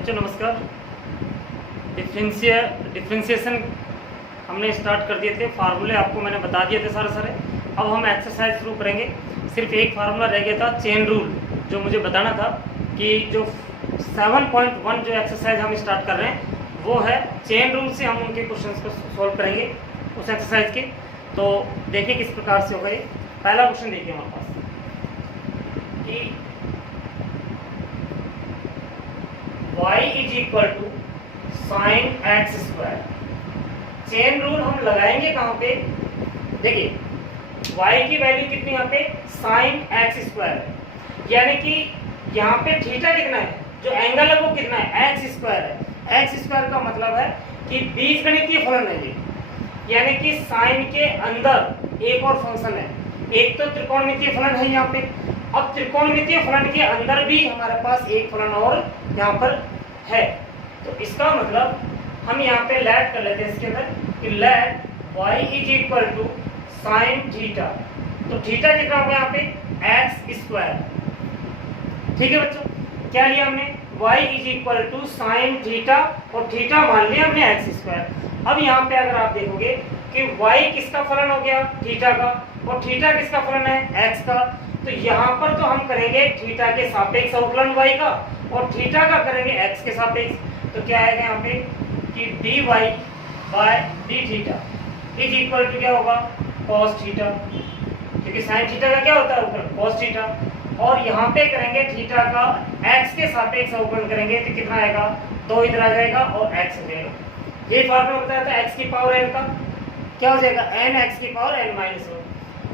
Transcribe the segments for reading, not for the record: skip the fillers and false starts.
बच्चों नमस्कार। डिफ्रेंशिएशन हमने स्टार्ट कर दिए थे, फार्मूले आपको मैंने बता दिए थे सारे। अब हम एक्सरसाइज शुरू करेंगे। सिर्फ एक फार्मूला रह गया था, चेन रूल, जो मुझे बताना था कि जो 7.1 जो एक्सरसाइज हम स्टार्ट कर रहे हैं वो है चेन रूल से हम उनके क्वेश्चंस को सॉल्व करेंगे उस एक्सरसाइज के। तो देखिए किस प्रकार से होगा ये। पहला क्वेश्चन देखिए हमारे पास कि y is equal to sine x square. Chain rule हम लगाएंगे कहाँ पे? देखिए y की वैल्यू कितनी यहाँ पे साइन एक्स स्क्वायर है, यानी कि यहाँ पे थीटा कितना है, जो एंगल है वो कितना है, एक्स स्क्वायर है। एक्स स्क्वायर का मतलब है कि बीजगणितीय फलन है ये, यानी कि साइन के अंदर एक और फंक्शन है। एक तो त्रिकोणमितीय फलन है यहाँ पे, अब त्रिकोणमितीय फलन के अंदर भी हमारे पास एक फलन और यहाँ पर है। तो इसका मतलब हम यहाँ पे लेट कर लेते हैं इसके अंदर कि let y is equal to sine theta. तो थीटा कितना होगा यहाँ पे एक्स स्क्वायर। ठीक है बच्चों, क्या लिया हमने, y is equal to sine theta और थीटा मान लिया हमने एक्स स्क्वायर। अब यहाँ पे अगर आप देखोगे कि y किसका फलन हो गया, थीटा का, और थीटा किसका फलन है, x का। तो यहाँ पर तो हम करेंगे थीटा के सापेक्ष अवकलन y का और थीटा का करेंगे x के सापेक्ष। तो क्या आएगा यहाँ पे कि dy by D theta is equal to क्या होगा, cos थीटा, क्योंकि sin थीटा का क्या होता है अवकलन, cos थीटा। और यहाँ पे करेंगे थीटा का x के सापेक्ष अवकलन करेंगे तो कितना आएगा, 2 इधर आ जाएगा और x हो जाएगा। ये फार्मूला बताया था x की पावर n का, क्या हो जाएगा n x की पावर n माइनस 1।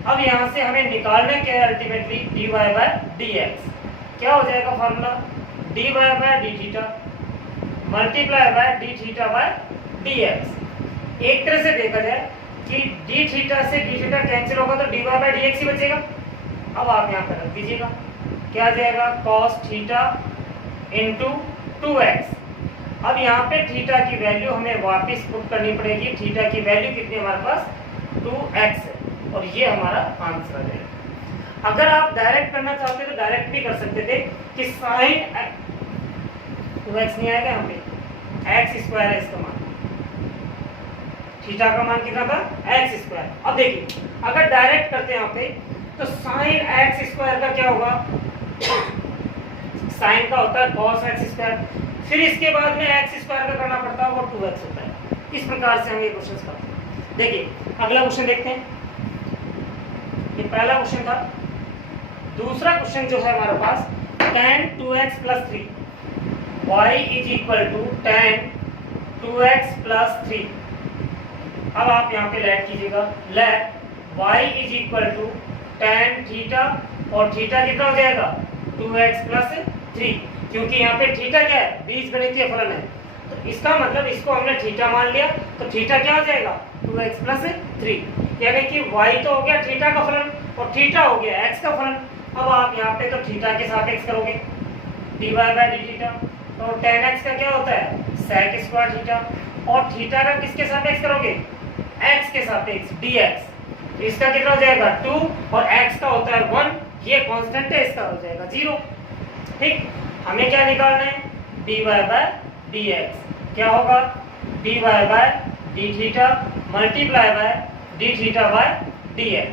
अब यहाँ से हमें निकालना क्या है अल्टीमेटली, dy बाय dx। क्या हो जाएगा formula, dy by D theta multiply by D theta by dx। एक तरह से देखा जाए कि डी थीटा से डी थीटा कैंसिल होगा तो dy बाय dx ही बचेगा। अब आप यहाँ पर रख दीजिएगा, क्या आ जाएगा cos थीटा इंटू 2x। अब यहाँ पे थीटा की वैल्यू हमें वापस पुट करनी पड़ेगी। थीटा की वैल्यू कितनी हमारे पास 2x है और ये हमारा आंसर आ जाएगा। अगर आप डायरेक्ट करना चाहते तो डायरेक्ट भी कर सकते थे कि साइन 2x नहीं आएगा, यहाँ पे एक्स स्क्वायर है इसका मान, थीटा का मान कितना था एक्स स्क्वायर। अब देखिए अगर डायरेक्ट करते हैं यहाँ पे तो साइन एक्स स्क्वायर का क्या होगा, साइन का होता है cos एक्स स्क्वायर, फिर इसके बाद में एक्स स्क्वायर का करना पड़ता है वो 2x होता है। इस प्रकार से हम ये क्वेश्चन करते हैं। देखिए अगला क्वेश्चन देखते हैं। ये पहला क्वेश्चन था। दूसरा क्वेश्चन जो है हमारे पास tan 2x plus 3 y is equal to tan 2x plus 3। अब आप यहाँ पे लेट कीजिएगा, let y is equal to tan theta और थीटा कितना हो जाएगा 2x plus 3, क्योंकि यहाँ पे थीटा क्या है, बीजगणितीय फलन है। तो इसका मतलब इसको हमने थीटा मान लिया तो थीटा क्या हो जाएगा 2x plus 3, यानी कि y तो हो गया थीटा का फलन और थीटा हो गया x का फलन। अब आप यहाँ पे तो थीटा के सापेक्ष करोगे dy बाय डी थीटा, तो tan x का क्या होता है sec स्क्वायर थीटा, और थीटा का किसके सापेक्ष करोगे, x के सापेक्ष dx। तो इसका कितना हो जाएगा 2 और x का होता है 1, ये कांस्टेंट है, इसका हो जाएगा 0। ठीक, हमें क्या निकालना है, dy बाय dx। क्या होगा dy by D theta multiply by D theta by dx।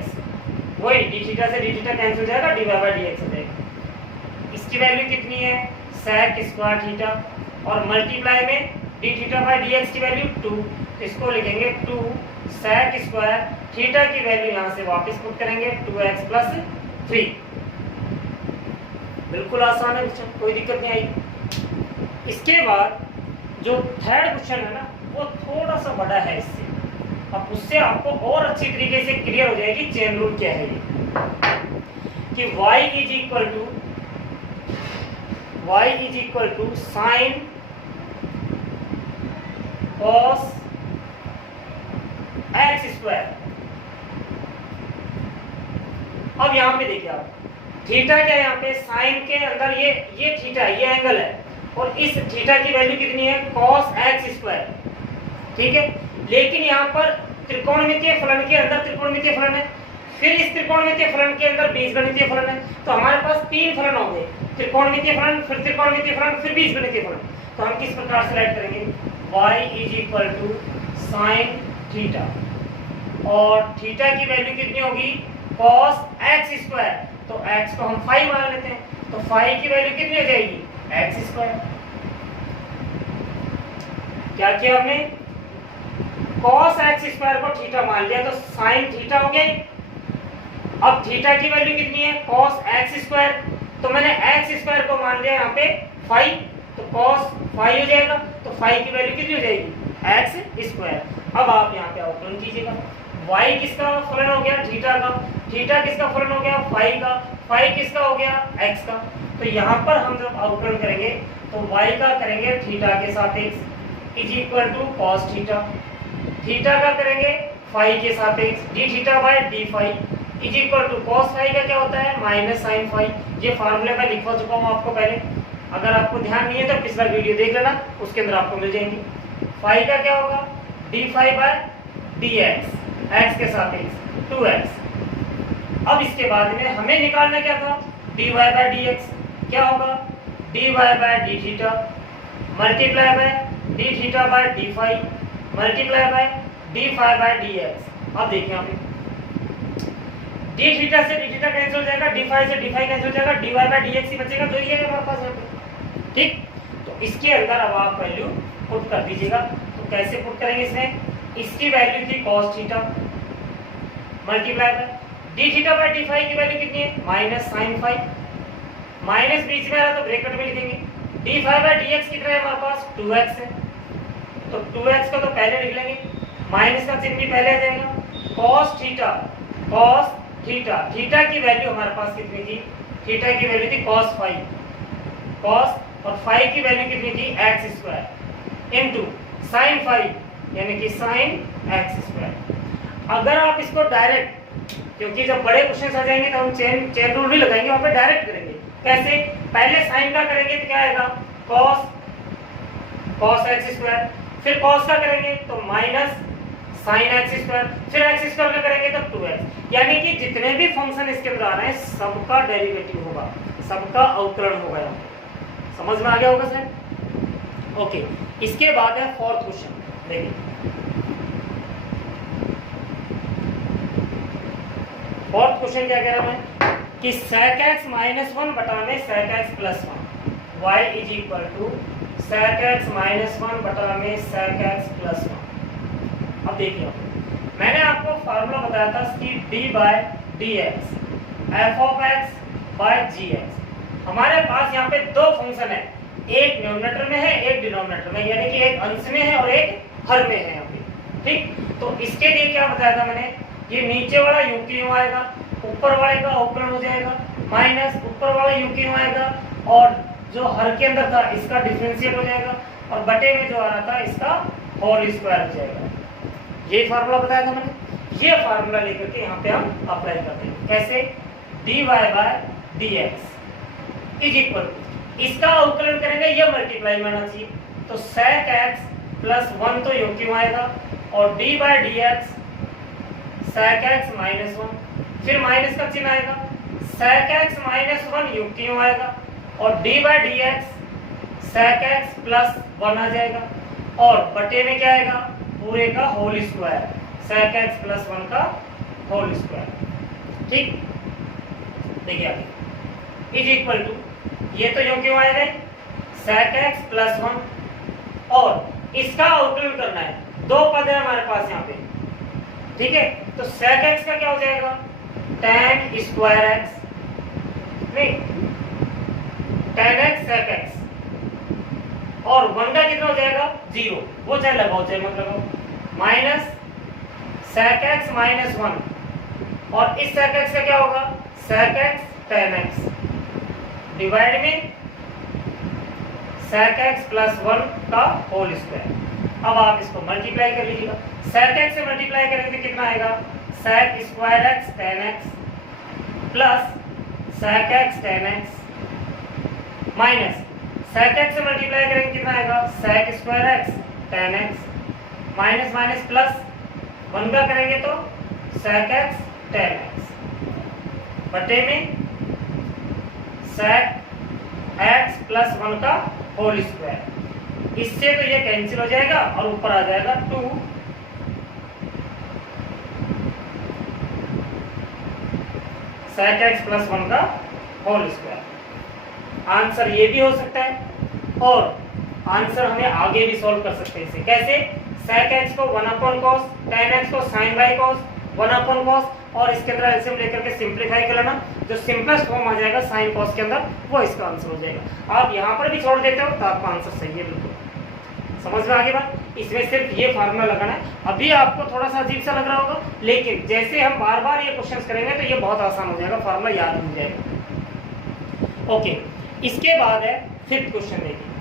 वही डी थीटा से डी थीटा कैंसिल हो जाएगा, dy बाय dx हो जाएगा। इसकी वैल्यू कितनी है sec स्क्वायर थीटा और मल्टीप्लाई में डी थीटा बाय dx की वैल्यू 2, तो इसको लिखेंगे 2 sec स्क्वायर थीटा की वैल्यू यहाँ से वापस पुट करेंगे 2x plus 3। बिल्कुल आसान है बच्चों, कोई दिक्कत नहीं आई। इसके बाद जो थर्ड क्वेश्चन है ना वो थोड़ा सा बड़ा है इससे, अब उससे आपको और अच्छी तरीके से क्लियर हो जाएगी चेन रूल क्या है ये, कि y is equal to sine cos x square. अब यहाँ पे देखिए आप, थीटा क्या है यहाँ पे, साइन के अंदर ये थीटा ये एंगल है और इस थीटा की वैल्यू कितनी है cos एक्स स्क्वायर। ठीक है, लेकिन यहाँ पर त्रिकोणमितीय फलन के अंदर त्रिकोणमितीय फलन है, फिर इस त्रिकोणमितीय फलन के अंदर बीजगणितीय फलन है, तो हमारे पास 3 फलन हो गए, त्रिकोणमितीय फलन, फिर त्रिकोणमितीय फलन, फिर बीजगणितीय फलन। तो हम किस प्रकार से राइट करेंगे, y = sin थीटा, और थीटा की वैल्यू कितनी होगी, cos x², तो x को हम 5 मान लेते हैं, तो 5 की वैल्यू कितनी हो जाएगी, x²। क्या किया हमने, cos x² को थीटा मान लिया, तो sin थीटा हो गया। अब थीटा की वैल्यू कितनी है, cos x², तो मैंने x² को मान लिया यहाँ पे 5, तो cos 5 हो जाएगा, तो 5 की वैल्यू कितनी हो जाएगी, x²। अब आप यहाँ पे अवकलन कीजिएगा, y किसका फलन हो गया, थीटा का, थीटा किसका फलन हो गया, 5 का, 5 किसका हो गया, x का। तो यहाँ पर हम जब अवकलन करेंगे तो y का करेंगे थीटा के सापेक्ष = cos थीटा, थीटा का करेंगे 5 के सापेक्ष d theta by d phi = cos 5 का क्या होता है, -sin 5। ये फार्मूले मैं लिखवा चुका हूँ आपको पहले, अगर आपको ध्यान नहीं है तो पिछला वीडियो देख लेना, उसके अंदर आपको मिल जाएंगे। 5 का क्या होगा, d5 बाय dx, x के सापेक्ष 2x। अब इसके बाद में हमें निकालना क्या था, dy बाय dx, क्या होगा, dy by d theta multiply by d theta by d phi multiply by d phi by dx। अब देखिए यहाँ पे d थीटा से d थीटा कैंसिल हो जाएगा, d फाई से d फाई कैंसिल हो जाएगा, dy बाय dx ही बचेगा, जो ये है हमारे पास यहाँ पे। ठीक, तो इसके अंदर अब आप वैल्यू पुट कर दीजिएगा। तो कैसे पुट करेंगे इसमें, इसकी वैल्यू थी cos theta multiply by d theta by d phi की वैल्यू कितनी है, -sin 5, माइनस बीच में आ रहा तो ब्रैकेट में लिखेंगे, d फाई बाय dx कितना है हमारे पास, 2x है, तो 2x को तो पहले लिख लेंगे, माइनस का चिन्ह भी पहले आ जाएगा, cos थीटा, थीटा की वैल्यू हमारे पास कितनी थी, थीटा की वैल्यू थी cos 5, cos और 5 की वैल्यू कितनी थी, x² इनटू sin 5 यानी कि sin x²। अगर आप इसको डायरेक्ट, क्योंकि जब बड़े क्वेश्चन आ जाएंगे तो हम चेन रूल नहीं लगाएंगे, वहां पे डायरेक्ट करेंगे। कैसे, पहले sin का करेंगे तो क्या आएगा, cos x², फिर cos का करेंगे तो माइनस sin x², फिर x² का करेंगे तो 2x। यानी कि जितने भी फंक्शन इसके अंदर आ रहे हैं सबका डेरिवेटिव होगा, सबका अवकलन होगा। समझ में आ गया होगा सर। ओके, इसके बाद है फोर्थ क्वेश्चन। देखिए फोर्थ क्वेश्चन क्या कह रहा है कि sec x - 1 बटा में sec x + 1, y = sec x - 1 बटा में sec x + 1। अब देखिए मैंने आपको फार्मूला बताया था कि d by dx f(x) by gx। हमारे पास यहाँ पे दो फंक्शन है, एक न्यूमरेटर में है, एक डिनोमिनेटर में, यानी कि एक अंश में है और एक हर में है यहाँ पे। ठीक, तो इसके लिए क्या बताया था मैंने, ये नीचे वाला u की यूं आएगा, ऊपर वाले का अवकलन हो जाएगा, माइनस ऊपर वाला u की यूं आएगा, और जो हर के अंदर था इसका डिफरेंशिएट हो जाएगा, और बटे में जो आ रहा था इसका होल स्क्वायर हो जाएगा। ये फार्मूला बताया था मैंने, ये फार्मूला लेकर के यहाँ पे हम अप्लाई करते हैं। कैसे, dy by dx is equal, इसका अवकलन करेंगे, ये मल्टीप्लाई में आना चाहिए, तो sec x + 1 तो u क्यों आएगा, और d by dx sec x - 1, फिर माइनस का चिन्ह आएगा, sec x - 1 u क्यों आएगा, और d by dx sec x + 1 आ जाएगा, और बटे में क्या आएगा, पूरे का होल स्क्वायर, sec x + 1 का होल स्क्वायर। ठीक, देखिए आगे इज इक्वल टू, ये तो यूं क्यों आएगा, sec x + 1, और इसका अवकलन करना है, दो पद है हमारे पास यहाँ पे। ठीक है, तो sec x का क्या हो जाएगा, tan स्क्वायर x, नहीं tan x sec x, और 1 का कितना हो जाएगा, 0, वो चाहे लगाओ चाहे मत लगाओ, माइनस sec x - 1, और इस sec x का क्या होगा, sec x tan x, divide में sec x + 1 का होल स्क्वायर। अब आप इसको मल्टीप्लाई कर लीजिएगा, sec x से मल्टीप्लाई करेंगे तो कितना आएगा, sec square x tan x plus sec x tan x, minus sec x से मल्टीप्लाई करेंगे कितना आएगा, sec square x tan x, minus minus plus 1 का करेंगे तो sec x tan x। बटे में sec x प्लस 1 का होल स्क्वायर। इससे तो ये कैंसिल हो जाएगा और ऊपर आ जाएगा 2 sec x प्लस 1 का होल स्क्वायर। आंसर ये भी हो सकता है और आंसर हमें आगे भी सॉल्व कर सकते हैं इसे कैसे, sec x को 1 अपॉन cos, tan x को sin y cos 1 upon cos और इसके अंदर एलसीएम लेकर के सिंपलीफाई कर लेना, जो सिंपलेस्ट फॉर्म आ जाएगा sin cos के अंदर वो इसका आंसर हो जाएगा। आप यहाँ पर भी छोड़ देते हो तो आपका आंसर सही है बिल्कुल। समझ में आ गई बात? इसमें सिर्फ ये फार्मूला लगाना है। अभी आपको थोड़ा सा अजीब सा लग रहा होगा, लेकिन जैसे हम बार बार ये क्वेश्चन करेंगे तो ये बहुत आसान हो जाएगा, फार्मूला याद हो जाएगा। ओके, इसके बाद है फिफ्थ क्वेश्चन देखिए।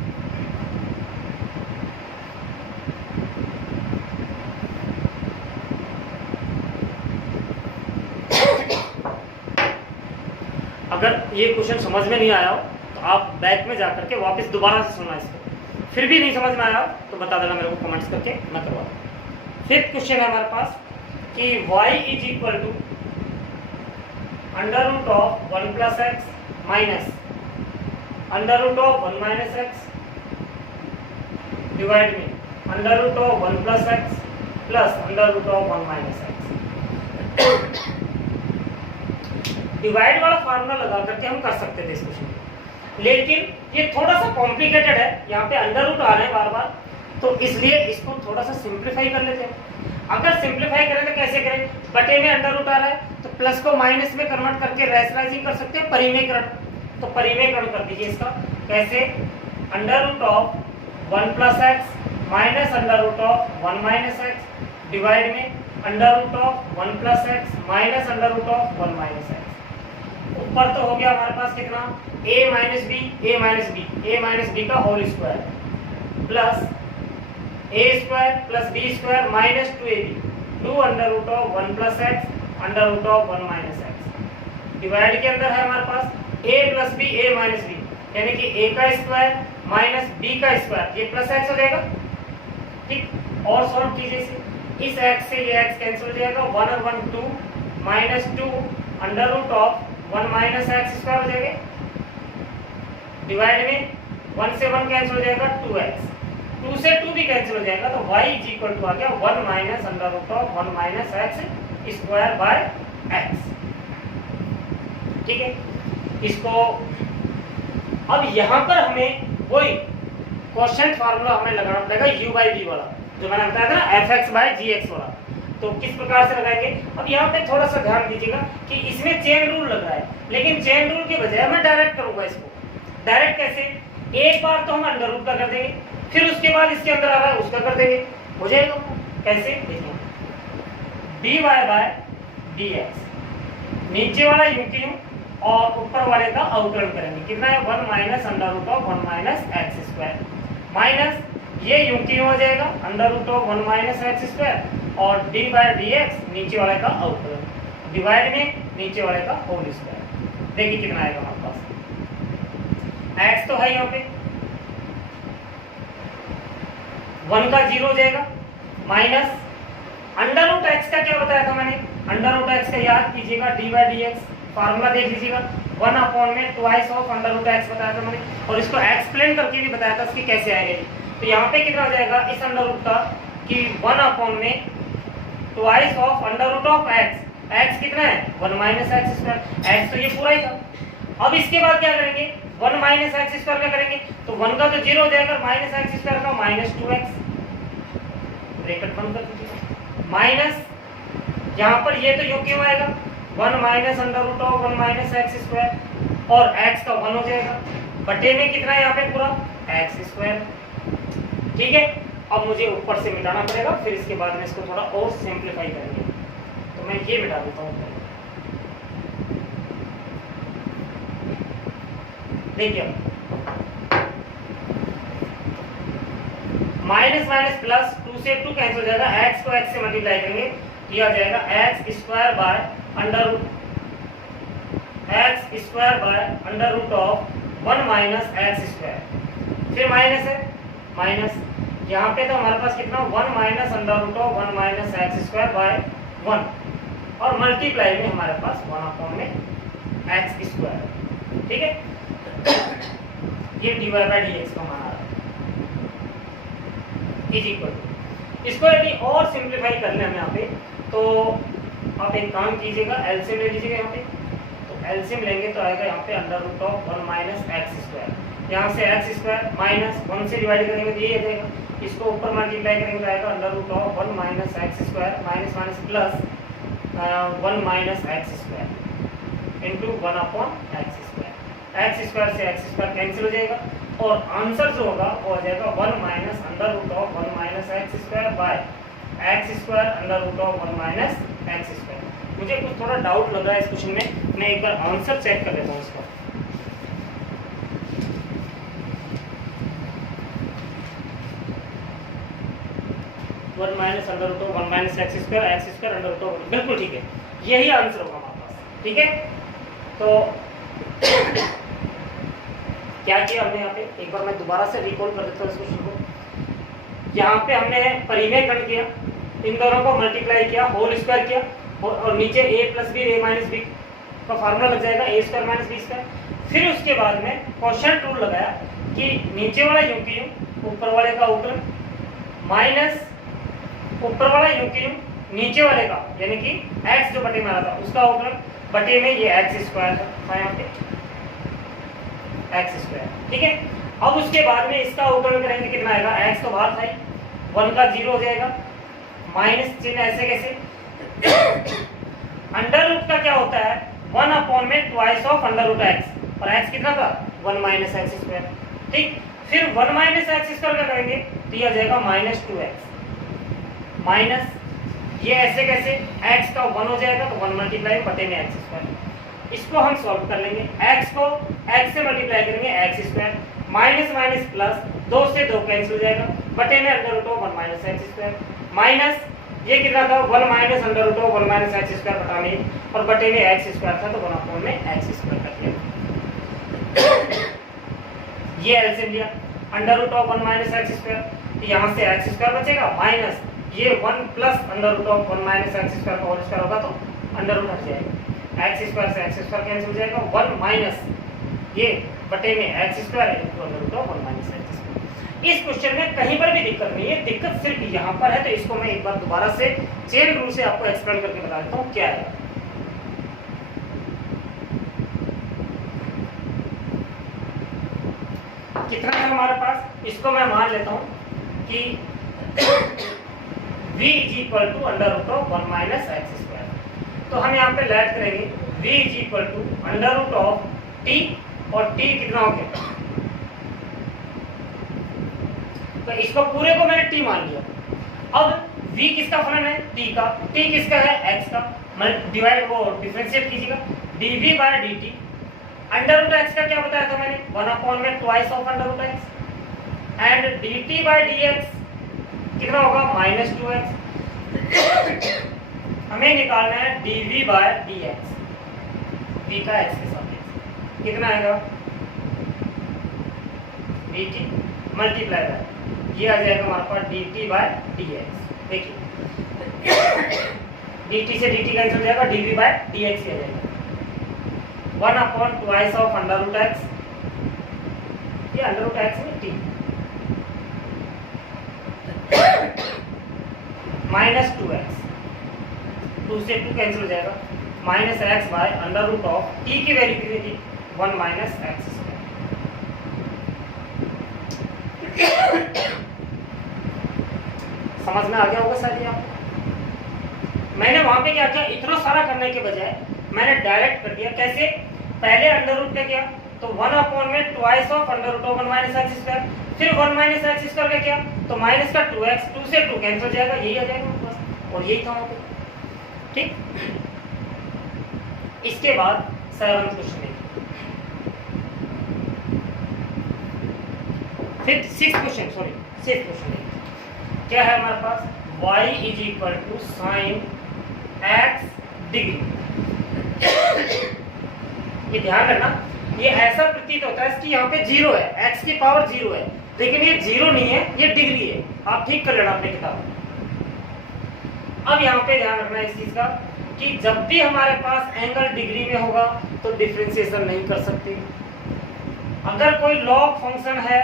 अगर ये क्वेश्चन समझ में नहीं आया हो तो आप बैक में जाकर के वापस दोबारा से सुनना इसको, फिर भी नहीं समझ में आया तो बता देना मेरे को कमेंट्स करके, मैं करवा दूँ। फिफ्थ क्वेश्चन है हमारे पास कि y is equal to under root of 1 plus x minus under root of 1 minus x divide में under root of 1 plus x plus under root of 1 minus x. Divide वाला फार्मूला लगा करके हम कर सकते थे इस क्वेश्चन को, लेकिन ये थोड़ा सा कॉम्प्लिकेटेड है, यहाँ पे अंडर रूट आ रहे हैं बार बार, तो इसलिए इसको थोड़ा सा सिंप्लीफाई कर लेते हैं। अगर सिंप्लीफाई करें तो कैसे करें, बटे में अंडर रूट आ रहा है तो प्लस को माइनस में कन्वर्ट करके रैशनलाइजिंग कर सकते हैं, परिमेयकरण। तो परिमेयकरण कर दीजिए इसका, कैसे, under root of 1 plus x minus under root of 1 minus x divide में under root of 1 plus x minus under root of 1 minus x. ऊपर तो हो गया हमारे पास कितना, a माइनस बी का whole square plus a square plus b square minus 2ab 2 under root of 1 plus x under root of 1 minus x. Divide के अंदर है हमारे पास a plus B a minus B, यानी कि a का square minus b का square, ये प्लस x हो जाएगा। ठीक, और सॉल्व कीजिए इसे, इस x से ये x कैंसिल हो जाएगा, 1 और 1 2 minus 2 under root of 1 minus x square हो जाएगा। डिवाइड में 1 से 1 कैंसिल हो जाएगा, 2x 2 से 2 भी कैंसिल हो जाएगा, तो y इज इक्वल टू आ गया 1 minus under root of 1 minus x square by x. ठीक है, इसको अब यहाँ पर हमें वही क्वोशिएंट फार्मूला हमें लगाना पड़ेगा u बाई v वाला, जो मैंने बताया था ना fx बाय gx वाला। तो किस प्रकार से लगाएंगे, अब यहाँ पे थोड़ा सा ध्यान दीजिएगा कि इसमें चेन रूल लग रहा है, लेकिन चेन रूल के बजाय मैं डायरेक्ट करूंगा इसको। डायरेक्ट कैसे, एक बार तो हम अंडर रूट का कर देंगे, फिर उसके बाद इसके अंदर आ रहा है उसका कर देंगे, हो जाएगा। कैसे, देखिए dy बाय dx, नीचे वाला u की u और ऊपर वाले का अवकलन करेंगे, कितना है 1 minus under root of 1 minus x square minus ये u की u हो जाएगा under root of 1 minus x square और डी बाय डी एक्स नीचे वाले का अवकलन डिवाइड में नीचे वाले का होल स्क्वायर। देखिए कितना आएगा हमारे पास, x तो है यहाँ पे 1 का 0 हो जाएगा माइनस अंडर रूट एक्स का क्या बताया था मैंने, अंडर रूट एक्स का याद कीजिएगा, D by D x formula देख लीजिएगा, 1 अपॉन में twice of under root x बताया था मैंने, और इसको एक्सप्लेन करके भी बताया था इसकी कैसे आएगी। तो यहाँ पे कितना हो जाएगा इस अंडर रूट का कि 1 अपॉन में twice of under root of x, x कितना है 1 माइनस एक्स स्क्वायर, एक्स तो ये पूरा ही था। अब इसके बाद क्या करेंगे, 1 माइनस एक्स स्क्वायर का करेंगे, तो 1 का तो 0 हो जाएगा, माइनस एक्स स्क्वायर का माइनस 2x, ब्रैकेट बंद कर दीजिए, माइनस यहाँ पर ये तो योग क्यों आएगा 1 minus under root of 1 minus x square और x का 1 हो जाएगा, बटे में कितना है यहाँ पे पूरा एक्स स्क्वायर। ठीक है, अब मुझे ऊपर से मिटाना पड़ेगा, फिर इसके बाद में इसको थोड़ा और सिंप्लीफाई करेंगे, तो मैं ये मिटा देता हूँ। देखिए माइनस माइनस प्लस 2 से 2 कैंसिल हो जाएगा, x को x से मल्टीप्लाई करेंगे, किया जाएगा x square by under root x square by under root of 1 minus x square, फिर माइनस है माइनस, यहाँ पे तो हमारे पास कितना 1 minus under root of 1 minus x square by 1 और मल्टीप्लाई में हमारे पास 1 अपॉन में एक्स स्क्वायर। ठीक है, ये dy बाई डी एक्स का मान आ रहा है इज इक्वल टू, इसको यदि और सिंप्लीफाई कर लें हम यहाँ पे, तो आप एक काम कीजिएगा, एलसीएम ले लीजिएगा यहाँ पे। तो एलसीएम लेंगे तो आएगा यहाँ पे under root of 1 minus x square, यहाँ से एक्स स्क्वायर माइनस 1 से डिवाइड करेंगे तो ये आ जाएगा, इसको ऊपर मल्टीप्लाई करेंगे तो आएगा under root of 1 minus x square minus minus plus 1 minus x square into 1 upon x square. X square से एक्स स्क्वायर कैंसिल हो जाएगा और आंसर जो होगा वो आ जाएगा 1 minus under root of 1 minus x square by x square under root of 1 minus x square. मुझे कुछ थोड़ा डाउट लग रहा है इस क्वेश्चन में, मैं एक बार आंसर चेक कर लेता हूँ इसका। One minus under root of 1 minus x square under root of, बिल्कुल ठीक है, यही आंसर होगा हमारे पास। ठीक है, तो क्या किया हमने यहाँ पे, एक बार मैं दोबारा से रिकॉल कर देता हूँ इस क्वेश्चन को। यहाँ पे हमने परिमेय खंड किया, इन दोनों को मल्टीप्लाई किया, होल स्क्वायर किया और नीचे a plus B A minus B का फार्मूला लग जाएगा, A square minus B square. फिर उसके बाद में क्वोशिएंट रूल लगाया कि नीचे वाला यू की यू ऊपर वाले का ऊपर माइनस ऊपर वाला यू की यू नीचे वाले का, यानी कि x जो बटे में आ रहा था उसका ऊपर बटे में ये एक्स स्क्वायर था यहाँ पे एक्स स्क्वायर। ठीक है, अब उसके बाद में इसका ऊपर करेंगे कितना आएगा, x तो बाहर था ही, 1 का 0 हो जाएगा, माइनस चिन्ह ऐसे कैसे, अंडर रूट का क्या होता है 1 अपॉन में twice of under root x, और x कितना था 1 माइनस एक्स स्क्वायर। ठीक, फिर 1 माइनस एक्स स्क्वायर का करेंगे तो ये आ जाएगा माइनस 2x माइनस ये ऐसे कैसे, x का 1 हो जाएगा तो 1 मल्टीप्लाई बटे में एक्स स्क्वायर। इसको हम सॉल्व कर लेंगे, x को x से मल्टीप्लाई करेंगे x square minus minus plus 2 से 2 कैंसिल हो जाएगा बटे में under root of 1 minus x square minus ये कितना था 1 minus under root of 1 minus x square बटा में और बटे में एक्स स्क्वायर था तो 1 अपॉन में एक्स स्क्वायर कर दिया। ये एलसीएम लिया under root of 1 minus x square, यहाँ से एक्स स्क्वायर बचेगा माइनस ये 1 plus under root of 1 minus x square का होल स्क्वायर होगा तो अंडर रूट हट जाएगा, एक्स स्क्वायर से एक्स स्क्वायर कैंसिल हो जाएगा, 1 माइनस ये बटे में x square into under root of 1 minus x square. इस क्वेश्चन में कहीं पर भी दिक्कत नहीं है, दिक्कत सिर्फ यहाँ पर है, तो इसको मैं एक बार दोबारा से चेन रूल से आपको एक्सप्लेन करके बता देता हूँ क्या है। कितना है हमारे पास, इसको मैं मान लेता हूँ कि v is equal to under root of 1 minus x square. तो हम यहाँ पे लेट करेंगे v is equal to under root of t, और t कितना हो गया, तो इसको पूरे को मैंने t मान लिया। अब v किसका फलन है, t का, t किसका है, x का, डिवाइड वो डिफरेंशिएट कीजिएगा dv by dt। Under root x का क्या बताया था मैंने, 1 अपॉन में twice of under root x and dt by dx कितना होगा माइनस 2x। हमें निकालना है dv बाय dx, v का x के साथ कितना आएगा dt मल्टीप्लाई बाय ये आ जाएगा हमारे पास dt बाय dx। देखिए dt से dt कैंसिल हो जाएगा, dv बाय dx आ जाएगा 1 upon twice of under root x, ये अंडर रूट x में t माइनस 2x, 2 से 2 कैंसिल हो जाएगा, minus x by under root of t की वैल्यू कितनी थी 1 माइनस एक्स स्क्वायर। समझ में आ गया होगा शायद आपको। मैंने वहां पे क्या किया, इतना सारा करने के बजाय मैंने डायरेक्ट कर दिया। कैसे, पहले अंडर रूट का किया तो 1 अपॉन में twice of under root of 1 minus x square, फिर 1 माइनस एक्स स्क्वायर का किया तो माइनस का 2x, 2 से 2 कैंसिल हो जाएगा, यही आ जाएगा बस, और यही था वहां पे। ठीक, इसके बाद 7th क्वेश्चन, फिर 6th question, sorry 6th question क्या है हमारे पास, y is equal to sine x degree. ये ध्यान रखना, ये ऐसा प्रतीत होता है कि यहाँ पे 0 है, x की पावर 0 है, लेकिन ये 0 नहीं है, ये डिग्री है। आप ठीक कर लेना अपने किताब। अब यहाँ पे ध्यान रखना इस चीज का कि जब भी हमारे पास एंगल डिग्री में होगा तो डिफरेंशिएशन नहीं कर सकते। अगर कोई लॉग फंक्शन है,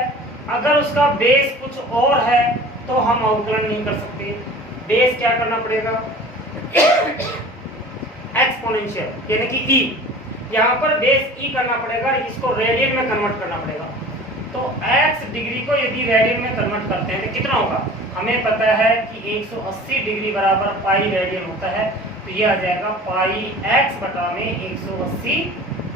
अगर उसका बेस कुछ और है तो हम अवकलन नहीं कर सकते। बेस क्या करना पड़ेगा? एक्सपोनेंशियल यानी कि ई, यहाँ पर बेस ई करना पड़ेगा, इसको रेडियन में कन्वर्ट करना पड़ेगा। तो x डिग्री को यदि रेडियन में कन्वर्ट करते हैं तो कितना होगा? हमें पता है कि 180 डिग्री बराबर पाई रेडियन होता है, तो ये आ जाएगा पाई x बटा में 180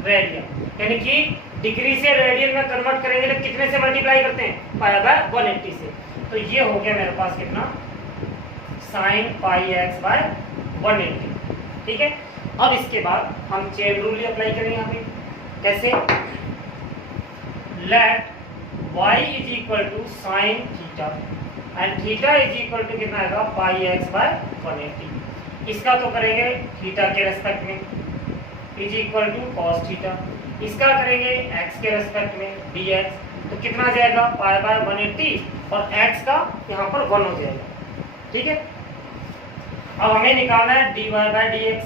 रेडियन। यानी कि डिग्री से रेडियन में कन्वर्ट करेंगे तो कितने से मल्टीप्लाई करते हैं? पाई बाय 180 से। तो ये हो गया मेरे पास कितना? Sine pi x by 180। ठीक है, अब इसके बाद हम चेन रूल ही अप्लाई करेंगे यहाँ पे। कैसे? Let y is equal to sine theta and theta is equal to कितना आएगा? Pi x by 180। इसका तो करेंगे थीटा के रेस्पेक्ट में, is equal to cos theta. इसका करेंगे x के रेस्पेक्ट में dx, तो कितना आ जाएगा? पाई बाय 180 और x का यहाँ पर 1 हो जाएगा। ठीक है, अब हमें निकालना है dy बाय dx,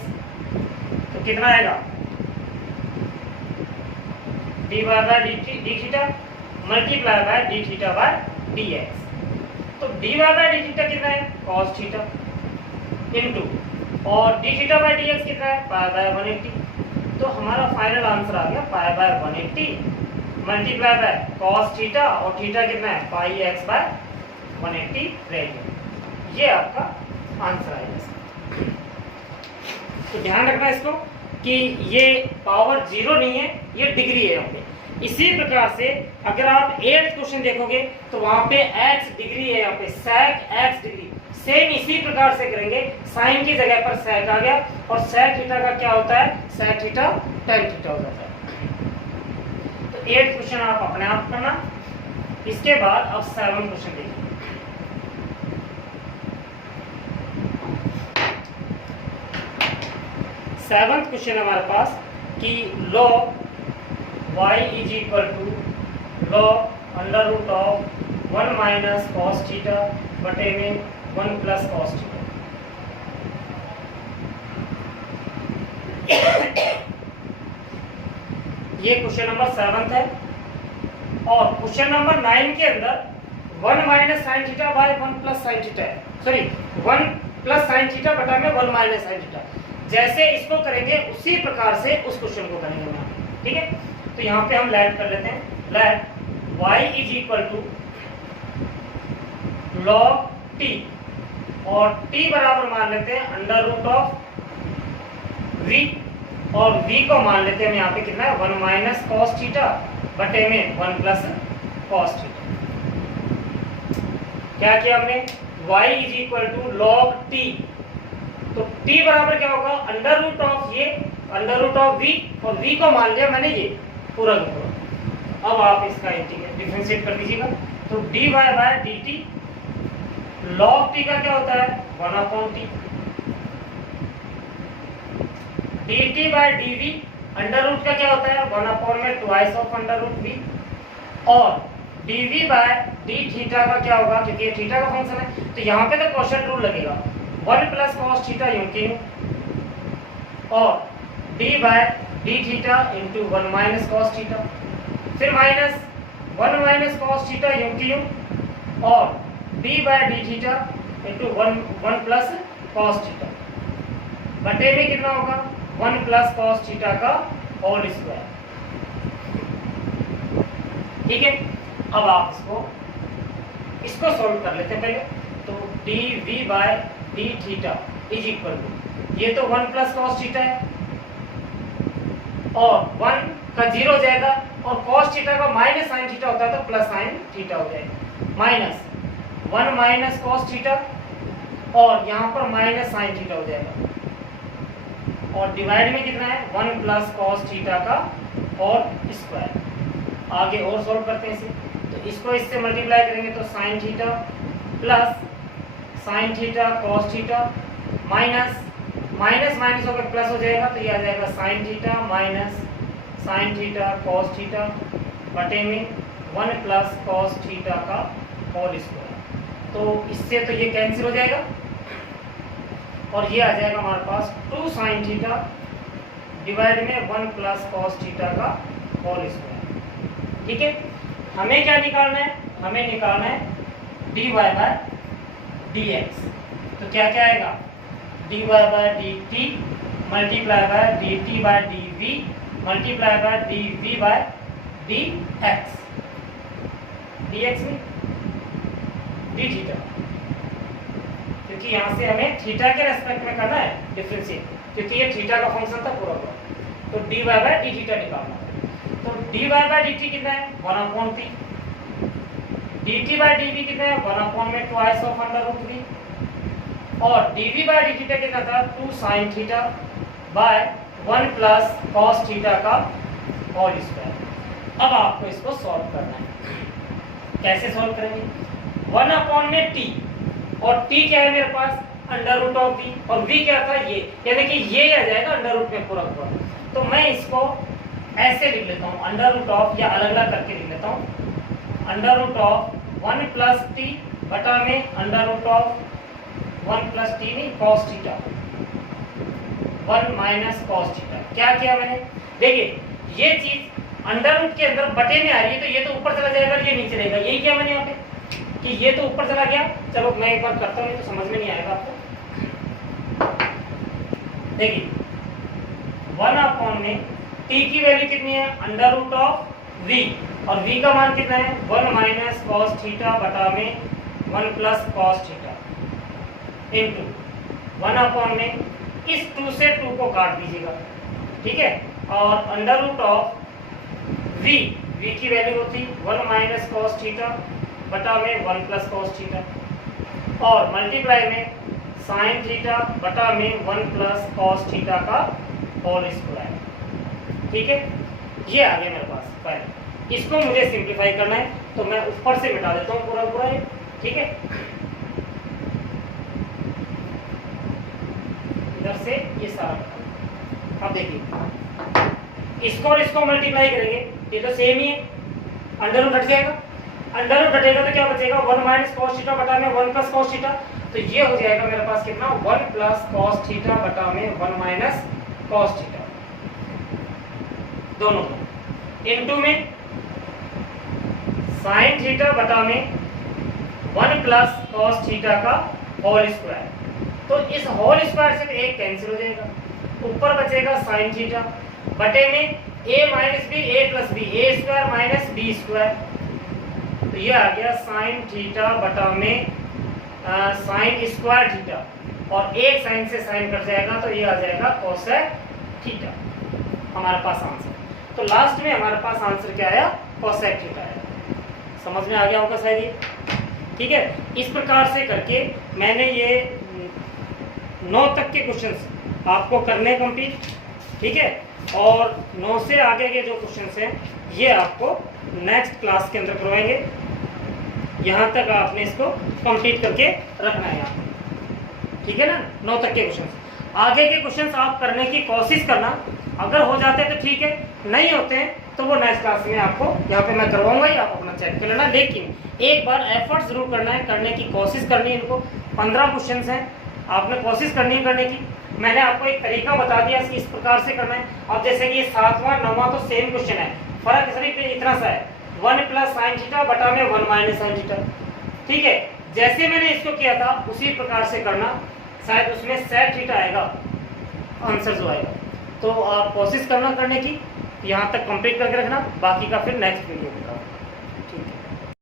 तो कितना आएगा? dy by D theta multiply by D theta by dx। तो dy बाय डी थीटा कितना है? cos थीटा इनटू, और डी थीटा बाय dx कितना है? Pi by 180। तो हमारा फाइनल आंसर आ गया pi by 180 multiply by cos theta, और थीटा कितना है? Pi x by 180 radian. ये आपका आंसर आएगा। तो ध्यान रखना इसको कि ये पावर 0 नहीं है, ये डिग्री है यहाँ पे। इसी प्रकार से अगर आप 8th क्वेश्चन देखोगे तो वहां पे x डिग्री है, यहाँ पे sec x डिग्री। सेम इसी प्रकार से करेंगे, साइन की जगह पर sec आ गया, और sec थीटा का क्या होता है? sec थीटा tan थीटा हो जाता है। तो 8th क्वेश्चन आप अपने आप करना। इसके बाद अब 7th क्वेश्चन देखिए। सेवंथ क्वेश्चन हमारे पास कि log y is equal to log under root of 1 minus cos theta बटे में 1 प्लस कॉस थीटा। ये क्वेश्चन नंबर 7 है, और क्वेश्चन नंबर 9 के अंदर 1 minus sine theta by 1 plus sine theta है, सॉरी 1 प्लस साइन थीटा बटा में 1 माइनस साइन थीटा। जैसे इसको करेंगे उसी प्रकार से उस क्वेश्चन को करेंगे हम। ठीक है, तो यहाँ पे हम लेट कर लेते हैं। Let y is equal to log t, और t बराबर मान लेते हैं अंडर रूट ऑफ v, और v को मान लेते हैं हम यहाँ पे कितना है? 1 माइनस कॉस थीटा बटे में 1 प्लस कॉस थीटा। क्या किया हमने? y is equal to log t, तो t बराबर क्या होगा? अंडर रूट ऑफ ये अंडर रूट ऑफ v, और v को मान लिया मैंने ये पूरा का पूरा। अब आप इसका इंटीग्रेट डिफरेंशिएट कर दीजिएगा, तो dy by dt log t का क्या होता है? 1/t, dt by dv under root का क्या होता है? 1 में twice of under root v, और dv बाय d थीटा का क्या होगा? क्योंकि ये थीटा का फंक्शन है तो यहाँ पे तो क्वोशिएंट रूल लगेगा, 1 प्लस कॉस थीटा यूं की, और d by D theta into 1 minus cos theta, फिर माइनस 1 माइनस कॉस थीटा यूं की यूं, और d by D theta into 1 plus cos theta बटे में कितना होगा? 1 प्लस कॉस थीटा का होल स्क्वायर। ठीक है, अब आप इसको सॉल्व कर लेते हैं पहले। तो dv by D theta is equal to, ये तो 1 प्लस कॉस थीटा है, और 1 का 0 हो जाएगा, और कॉस थीटा का माइनस साइन थीटा होता है तो प्लस साइन थीटा हो जाएगा, माइनस 1 माइनस कॉस थीटा, और यहाँ पर माइनस साइन थीटा हो जाएगा, और डिवाइड में कितना है? 1 प्लस कॉस थीटा का और स्क्वायर। आगे और सॉल्व करते हैं इसे, तो इसको इससे मल्टीप्लाई करेंगे तो sine theta plus sine theta cos theta, minus minus minus होकर प्लस हो जाएगा, तो ये आ जाएगा sine theta minus sine theta cos theta बटे में 1 प्लस कॉस थीटा का होल स्क्वायर। तो इससे तो ये कैंसिल हो जाएगा, और ये आ जाएगा हमारे पास 2 साइन थीटा डिवाइड में 1 प्लस कॉस थीटा का होल स्क्वायर। ठीक है, हमें क्या निकालना है, हमें निकालना है dy बाय dx। तो क्या क्या आएगा, dy by dt multiply by dt by dv multiply by dv by dx, dx में d थीटा, क्योंकि यहाँ से हमें थीटा के रेस्पेक्ट में करना है डिफरेंशिएट, क्योंकि ये थीटा का फंक्शन था पूरा पूरा। तो dy बाय d थीटा निकालना है। तो dy बाय dt कितना है, 1/p, dt बाय dv कितना है, 1 में ट्वाइस ऑफ √3, और dv बाय dt कितना था, 2 sin theta by 1 plus cos theta का होल स्क्वायर। अब आपको इसको सॉल्व करना है। कैसे सॉल्व करेंगे, 1 में t, और t क्या है मेरे पास, √v, और v क्या था ये, यानी कि ये आ जाएगा अंडर में पूरा पूरा। तो मैं इसको ऐसे लिख लेता हूँ, √ या अलग अलग करके लिख लेता हूँ, √1 प्लस t बटा में √1 प्लस t नहीं cos theta, 1 minus cos theta. क्या किया मैंने, देखिए ये चीज अंडर के अंदर बटे में आ रही है, तो ये तो ऊपर चला जाएगा, ये नीचे रहेगा। यही किया मैंने यहाँ पे कि ये तो ऊपर चला गया। चलो मैं एक बार करता हूँ, नहीं तो समझ में नहीं आएगा आपको। देखिए 1 में t की वैल्यू कितनी है, √v, और v का मान कितना है, 1 माइनस cos थीटा बटा में 1 प्लस cos थीटा इंटू 1 में इस 2 से 2 को काट दीजिएगा। ठीक है, और √v, v की वैल्यू होती 1 माइनस cos थीटा बटा में 1 प्लस cos थीटा, और मल्टीप्लाई में sin थीटा बटा में 1 प्लस cos थीटा का होल स्क्वायर। ठीक है, ये आ गया मेरे पास पहले। इसको मुझे सिंप्लीफाई करना है, तो मैं ऊपर से मिटा देता हूँ पूरा पूरा ये। ठीक है, इधर से ये सारा। अब देखिए इसको और इसको मल्टीप्लाई करेंगे, ये तो सेम ही है, अंडर हट जाएगा, अंडर हटेगा तो क्या बचेगा, 1 माइनस cos थीटा बटा में 1 प्लस cos थीटा। तो ये हो जाएगा मेरे पास कितना, 1 प्लस cos थीटा बटा में 1 माइनस cos थीटा, दोनों इनटू में sin थीटा बटा में 1 प्लस cos थीटा का होल स्क्वायर। तो इस होल स्क्वायर से एक कैंसिल हो जाएगा, ऊपर बचेगा sin थीटा बटे में a minus B, a plus B, a square minus B square. तो ये आ गया sin थीटा बटा में sin स्क्वायर थीटा, और एक sin से sin कट जाएगा, तो ये आ जाएगा cosec थीटा हमारे पास आंसर। तो लास्ट में हमारे पास आंसर क्या आया, cosec थीटा आया। समझ में आ गया होगा शायद ये। ठीक है, इस प्रकार से करके मैंने ये 9 तक के क्वेश्चंस आपको करने कंप्लीट। ठीक है, और 9 से आगे के जो क्वेश्चंस हैं ये आपको नेक्स्ट क्लास के अंदर करवाएंगे। यहाँ तक आपने इसको कंप्लीट करके रखना है यहाँ। ठीक है ना, 9 तक के क्वेश्चंस। आगे के क्वेश्चंस आप करने की कोशिश करना, अगर हो जाते हैं तो ठीक है, नहीं होते हैं तो वो नेक्स्ट क्लास में आपको यहाँ पे मैं करवाऊंगा ही, आप अपना चेक कर लेना। लेकिन एक बार एफर्ट जरूर करना है, करने की कोशिश करनी है। इनको 15 क्वेश्चंस हैं, आपने कोशिश करनी है करने की। मैंने आपको एक तरीका बता दिया कि इस प्रकार से करना है। अब जैसे कि 7वां 9वां तो सेम क्वेश्चन है, फर्क सिर्फ इतना सा है, 1 प्लस साइन थीटा बटा में 1 माइनस साइन थीटा। ठीक है, जैसे मैंने इसको किया था उसी प्रकार से करना, शायद उसमें सेट थीटा आएगा आंसर जो आएगा। तो आप कोशिश करना करने की, यहाँ तक कंप्लीट करके रखना, बाकी का फिर नेक्स्ट वीडियो में। ठीक है।